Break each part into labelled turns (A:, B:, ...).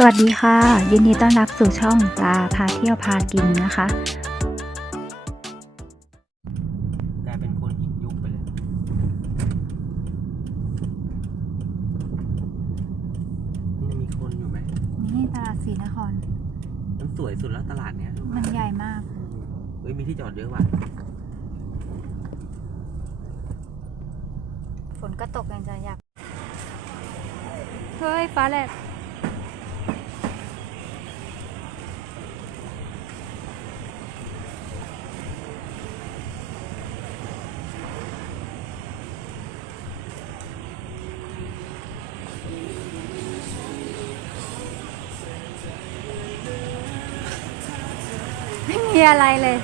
A: สวัสดีค่ะ ยินดีต้อนรับสู่ช่องปลาพาเที่ยวพากินนะคะ
B: กลายเป็นคนอีกยุคไปเลยมันยังมีคนอยู่ไหม
A: นี่ตลาดศรีนคร
B: มันสวยสุดแล้วตลาดเนี้ย
A: มันใหญ่มาก
B: เฮ้ยมีที่จอดเยอะว่ะ
A: ฝนก็ตกกันจะอยาก เฮ้ยฟ้าแลบ ไม่มีอะไรเลย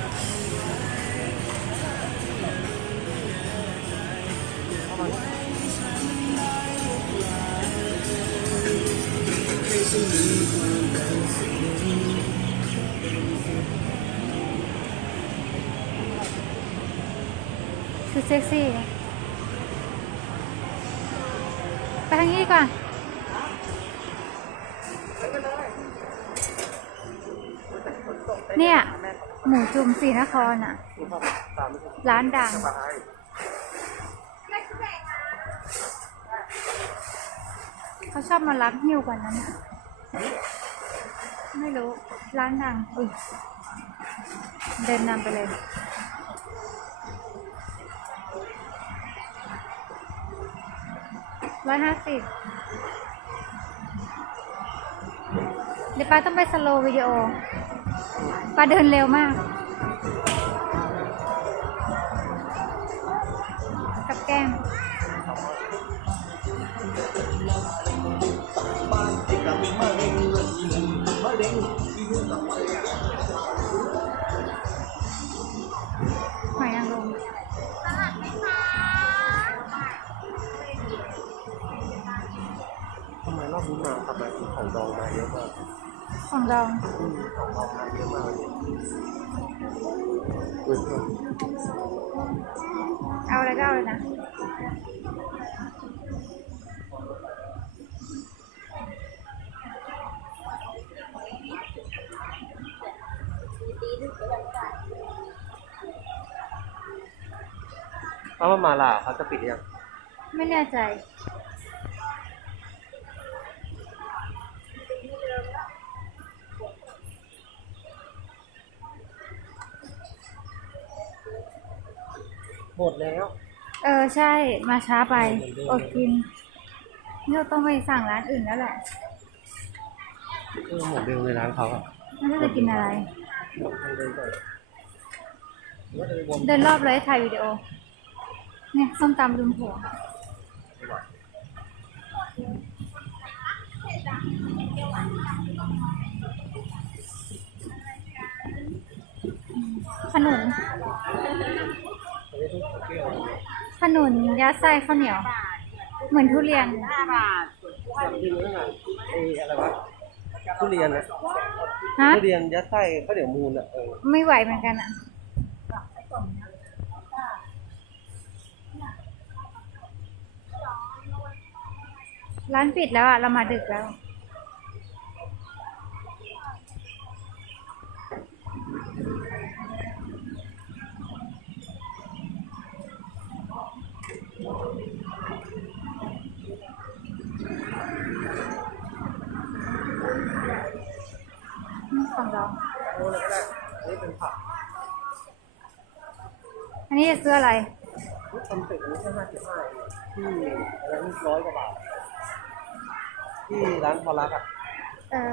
A: คือเซ็กซี่ ไปทางนี้ดีกว่าเนี่ย หมูจุ่มสีนครอะ ร้านดัง เขาชอบมารับหิ้วกันนั้นอะไม่รู้ ร้านดังอุ้ยเดินนำไปเลยร้อยห้าสิบเดี๋ยวป้าต้องไปสโลว์วิดีโอ ป้าเดินเร็วมาก กับแก้มหอยนางรม
B: ทำไมรอบนี้มาทำไมของดองมาเยอะมาก
A: ของดอง
B: อืมของดองมาเยอะมากเลยเว้ยเพิ่ม
A: เอาอะไรก็เอาเลยนะ
B: เพราะว่ามาล่าเขาจะปิดยัง
A: ไม่แน่ใจ
B: หมดแล้ว
A: เออใช่มาช้าไปอดกินนี่เราต้องไปสั่งร้านอื่นแล้วแหละ
B: เออหมดเร็วเลยร้านเขาอะ
A: ไม่รู้จะกินอะไร
B: หมดทางเดินก่อนว่าจะไปวน
A: เดินรอบเลยถ่ายวิดีโอ เนี่ยส้มตำลุมหัวขนุน ข นุนยัดไส้ข้าวเหนียว เหมือนทุเรียน
B: จริงๆแล้วน่ะไอ้อะไรวะทุเรียนนะ
A: ฮะ
B: ทุเรียนยัดไส้ข้าวเหนียวมูลอะเออ
A: ไม่ไหวเหมือนกันอะ ร้านปิดแล้วอะ เรามาดึกแล้ว นี่ของเรา
B: โอ้เลยก็ได้อันนี้เป็นผัก
A: อั นนี้จะซื้ออะไร
B: ทำเสร็จอันนี้แค่ห้าสิบห้าที่อันนั้นร้อยกว่าบาทที่ร้านพอรักอะ
A: เออ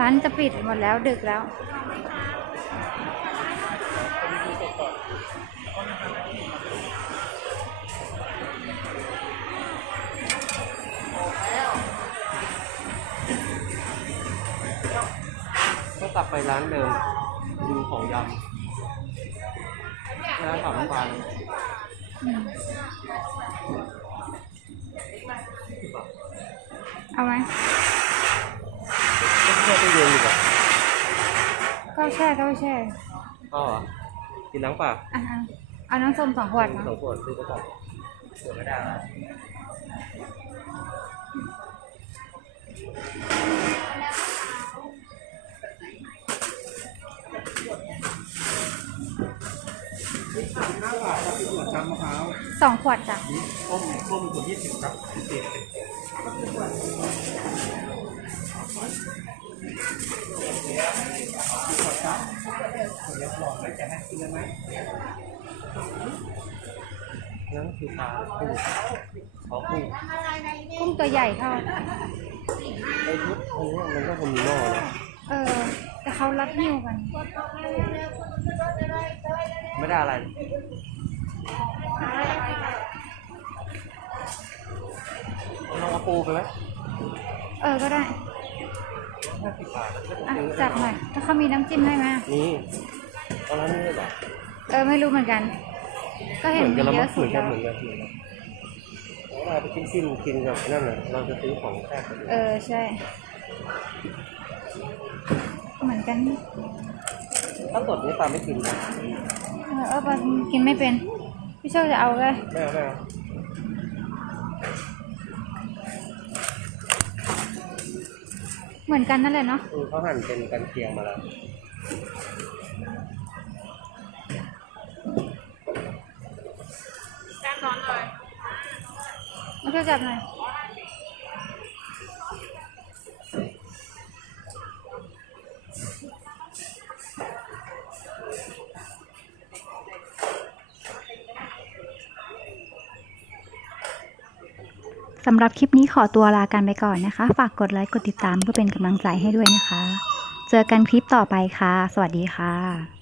A: ร้านจะปิดหมดแล้วดึกแล้ว
B: ก็กลับไปร้านเดิม ดูของยำร้านของน้ำปลา
A: อืมเอาไหม
B: ก็ แค่ไปเย็นอยู่อะ
A: ก็แช่ก็ไม่แช่
B: ก็เหรอกินน้ำเปล่า
A: อะอะเอาน้ำส้มสองขวดนะ
B: สองขวดซื้อไปก่อนเดี๋ยวไม่ได้แล้วห้าบาทครับหัวช้ำมะพร้าว
A: สองขวดจ้ะ
B: ต้มต้มตัวยี่สิบครับพิเศษเรียบร้อยแล้วจะให้กิ นไหมนั่นคือปลากุ้งเขากุ้ง
A: กุ้งตัวใหญ่เท่า
B: ไอ้ทุกอันนี้มันก็คงมีหม้อนะ
A: เออ แต่เขารับหิ้วกัน
B: ไม่ได้อะไรลองเอาปูไปไหม
A: เออ ก็ได้
B: ห้าสิบบาทแล้วก็
A: อะ
B: ซื้อ
A: จัดหน่อยถ้าเขามีน้ำจิ้มให้ไหม
B: นี่เอาแล้วนี่เลยเหรอ
A: เออไม่รู้เหมือนกัน ก็เห็น
B: เหมือน
A: มี
B: กันแล้ว
A: เย
B: มั้
A: อะ
B: ง
A: สุ
B: เหมื
A: ด
B: อนกั
A: แล้
B: น
A: ว
B: เหมือนกันเหมือนกันเราไปกินกินกินกับนั่นน่ะเราจะซื้อของแค่กัน
A: เออใช่ เหมือนกัน
B: ถ้าสดนี่ปลาไม่กินนะ
A: เออเออปลากินไม่เป็น พี่โชคจะเอาเลย
B: ไม่เอาไม่เอา
A: เหมือนกันนั่นแหละเนาะ
B: เออเขาหั่นเป็นกันเชียงมาแล้ว
A: มาช่วยจับหน่อย
C: สำหรับคลิปนี้ขอตัวลากันไปก่อนนะคะ ฝากกดไลค์ กดติดตามเพื่อเป็นกำลังใจให้ด้วยนะคะ เจอกันคลิปต่อไปค่ะ สวัสดีค่ะ